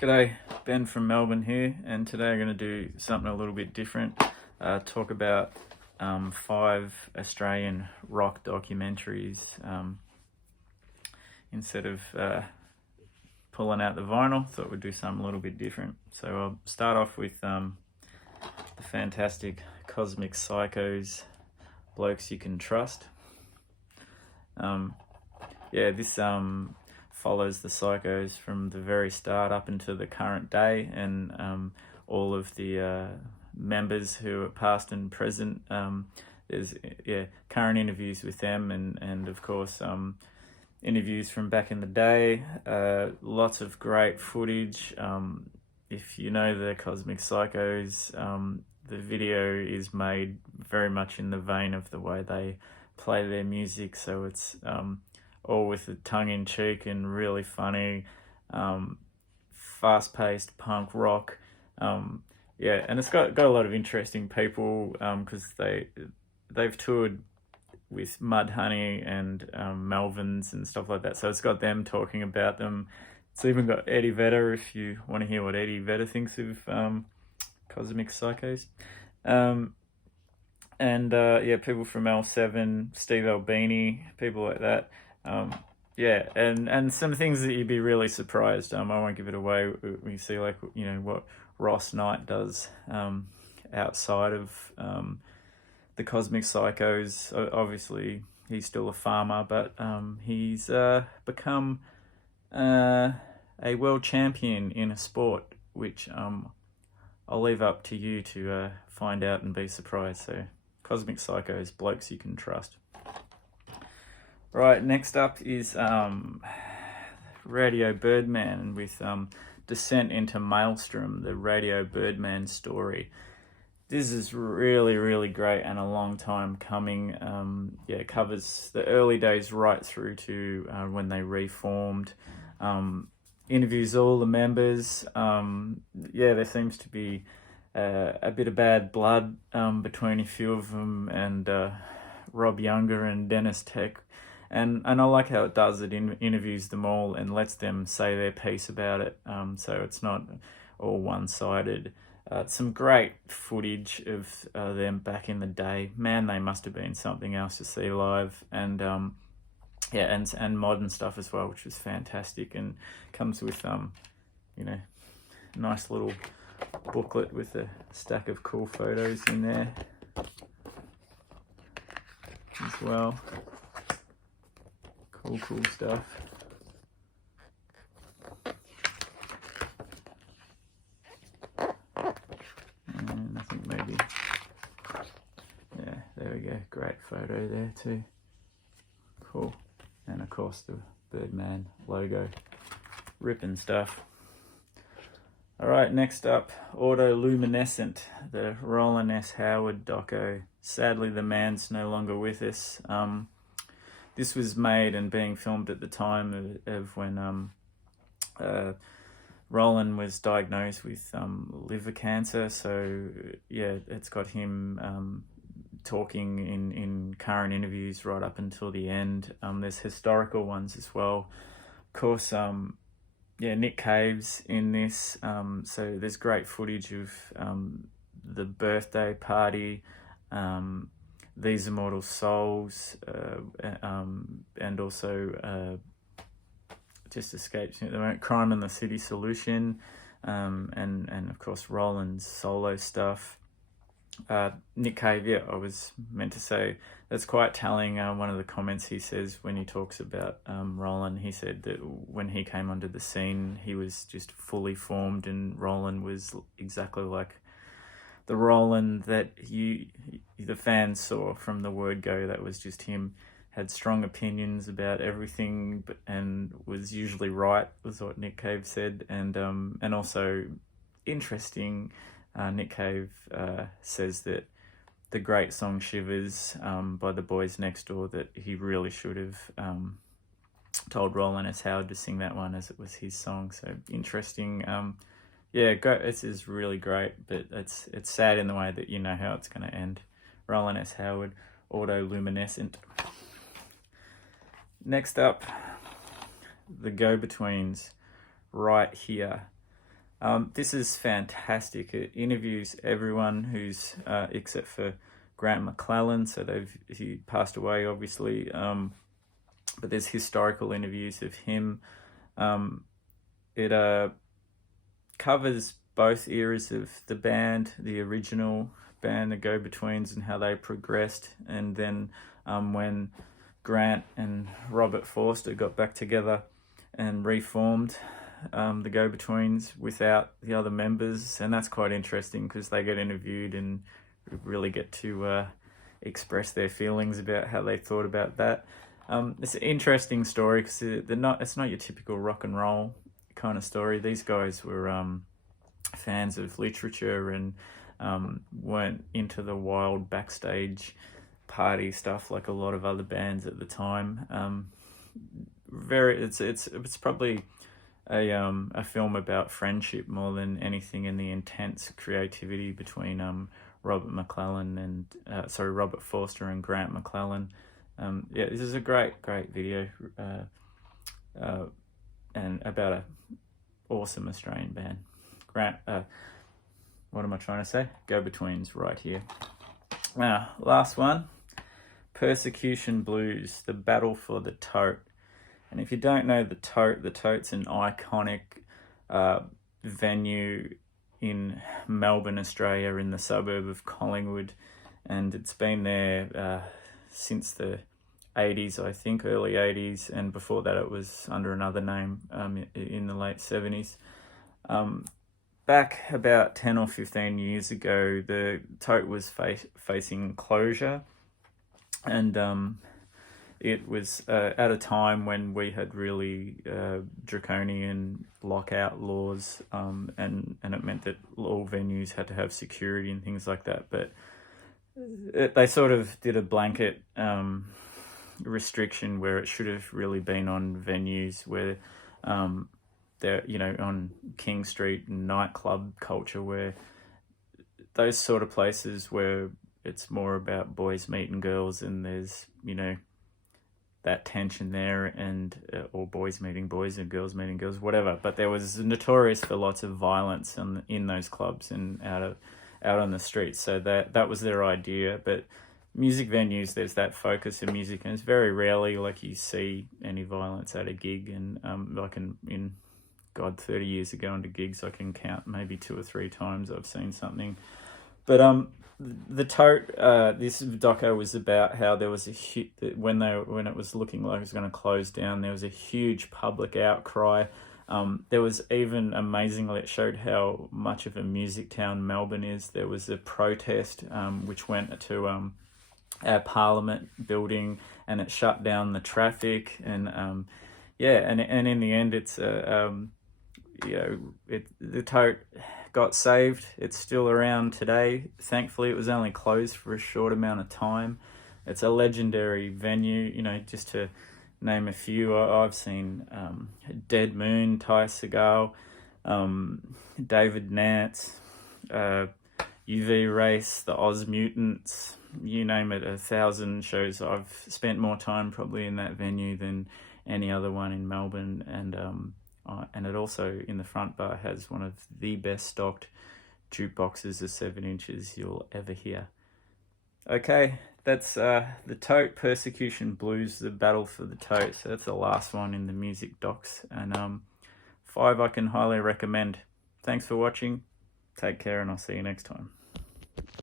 G'day, Ben from Melbourne here, and today I'm going to do something a little bit different. Talk about 5 Australian rock documentaries instead of pulling out the vinyl. Thought we'd do something a little bit different. So I'll start off with the fantastic Cosmic Psychos, Blokes You Can Trust. This follows the Psychos from the very start up until the current day, and all of the members who are past and present. There's current interviews with them, and of course interviews from back in the day. Lots of great footage. If you know the Cosmic Psychos, the video is made very much in the vein of the way they play their music, so it's all with the tongue-in-cheek and really funny, fast-paced punk rock. And it's got a lot of interesting people because they've toured with Mudhoney and Melvins and stuff like that. So it's got them talking about them. It's even got Eddie Vedder, if you want to hear what Eddie Vedder thinks of Cosmic Psychos. People from L7, Steve Albini, people like that. And some things that you'd be really surprised. I won't give it away. We see what Ross Knight does outside of the Cosmic Psychos. Obviously, he's still a farmer, but he's become a world champion in a sport, which I'll leave up to you to find out and be surprised. So, Cosmic Psychos, Blokes You Can Trust. Right, next up is Radio Birdman with Descent into Maelstrom, the Radio Birdman story. This is really, really great and a long time coming. It covers the early days right through to when they reformed. Interviews all the members. There seems to be a bit of bad blood between a few of them, and Rob Younger and Dennis Tech. And I like how it does it, interviews them all and lets them say their piece about it, so it's not all one-sided. Some great footage of them back in the day. Man, they must have been something else to see live. And and modern stuff as well, which was fantastic, and comes with nice little booklet with a stack of cool photos in there as well. Cool stuff. And I think maybe, there we go. Great photo there too. Cool. And of course the Birdman logo. Ripping stuff. Alright, next up, Autoluminescent, the Roland S. Howard doco. Sadly, the man's no longer with us. This was made and being filmed at the time of when Roland was diagnosed with liver cancer. So it's got him talking in current interviews right up until the end. There's historical ones as well. Of course, Nick Cave's in this. So there's great footage of the birthday party, These Immortal Souls, and also just escapes me at the moment, Crime in the City Solution, and of course Roland's solo stuff. Nick Cave, I was meant to say, that's quite telling. One of the comments he says when he talks about Roland, he said that when he came onto the scene, he was just fully formed, and Roland was exactly like the Roland that the fans saw from the word go. That was just him. Had strong opinions about everything, and was usually right, was what Nick Cave said. And also interesting, Nick Cave says that the great song Shivers by the Boys Next Door, that he really should have told Roland S. Howard to sing that one, as it was his song. So interesting. This is really great, but it's sad in the way that you know how it's going to end. Roland S. Howard, Autoluminescent. Next up, the Go-Betweens, Right Here. This is fantastic. It interviews everyone who's except for Grant McClellan, so he passed away obviously. But there's historical interviews of him. It covers both eras of the band, the original band, the Go-Betweens, and how they progressed, and then when Grant and Robert Forster got back together and reformed the Go-Betweens without the other members, and that's quite interesting because they get interviewed and really get to express their feelings about how they thought about that. It's an interesting story because it's not your typical rock and roll kind of story. These guys were fans of literature and weren't into the wild backstage party stuff like a lot of other bands at the time. It's probably a film about friendship more than anything, and the intense creativity between Robert Forster and Grant McClellan. This is a great video, and about a awesome Australian band. What am I trying to say? Go-Betweens right here. Now, last one, Persecution Blues, The Battle for the Tote. And if you don't know the Tote's an iconic venue in Melbourne, Australia, in the suburb of Collingwood, and it's been there since the 80s, I think, early 80s, and before that it was under another name in the late 70s. Back about 10 or 15 years ago, the Tote was facing closure, and it was at a time when we had really draconian lockout laws, and it meant that all venues had to have security and things like that. But they sort of did a blanket restriction where it should have really been on venues where they're, on King Street and nightclub culture, where those sort of places where it's more about boys meeting girls and there's, that tension there, and or boys meeting boys and girls meeting girls, whatever. But there was notorious for lots of violence in those clubs and out on the streets. So that was their idea. But music venues, there's that focus of music, and it's very rarely like you see any violence at a gig. And like in 30 years ago into gigs, I can count maybe 2 or 3 times I've seen something. But the Tote, this doco was about how there was when it was looking like it was going to close down, there was a huge public outcry. There was even, amazingly, it showed how much of a music town Melbourne is. There was a protest which went to our Parliament building, and it shut down the traffic. And and in the end, it's the Tote got saved. It's still around today. Thankfully, it was only closed for a short amount of time. It's a legendary venue, just to name a few. I've seen Dead Moon, Ty Segall, David Nance, UV Race, the Oz Mutants, you name it, 1,000 shows. I've spent more time probably in that venue than any other one in Melbourne, and it also, in the front bar, has one of the best stocked jukeboxes of 7 inches you'll ever hear. Okay, that's the Tote, Persecution Blues, The Battle for the Tote. So that's the last one in the music docs, and 5 I can highly recommend. Thanks for watching. Take care, and I'll see you next time.